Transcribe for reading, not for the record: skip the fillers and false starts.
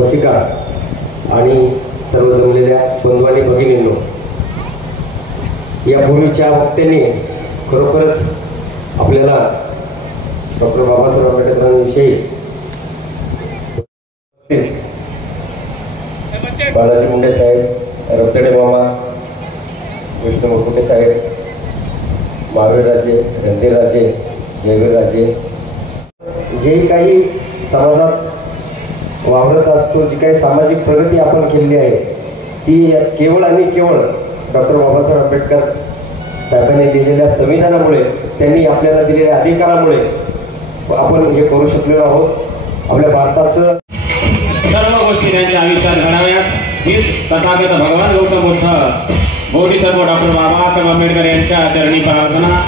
वसिका आणि सर्व जमलेल्या बंधू आणि भगिनींनो, यापूर्वीच्या वक्त्यांनी खरोखरच आपल्याला डॉक्टर बाबासाहेब आंबेडकरांविषयी बालाजी मुंडे साहेब, रबतडे मामा, विष्णू मुकुटे साहेब, महावीर राजे, रणधीर राजे, जयवीर राजे, जे काही समाजात वावरत असतो, जी काही सामाजिक प्रगती आपण केलेली आहे ती केवळ आणि केवळ डॉक्टर बाबासाहेब आंबेडकर साहेबांनी दिलेल्या संविधानामुळे, त्यांनी आपल्याला दिलेल्या अधिकारामुळे आपण हे करू शकलेलो आहोत। आपल्या भारताचं सर्व गोष्टी त्यांच्या आयुष्यात घडाव्यात हीच तथागत भगवान गौतम बुद्ध बोधिसत्व डॉक्टर बाबासाहेब आंबेडकर यांच्या चरणी प्रार्थना।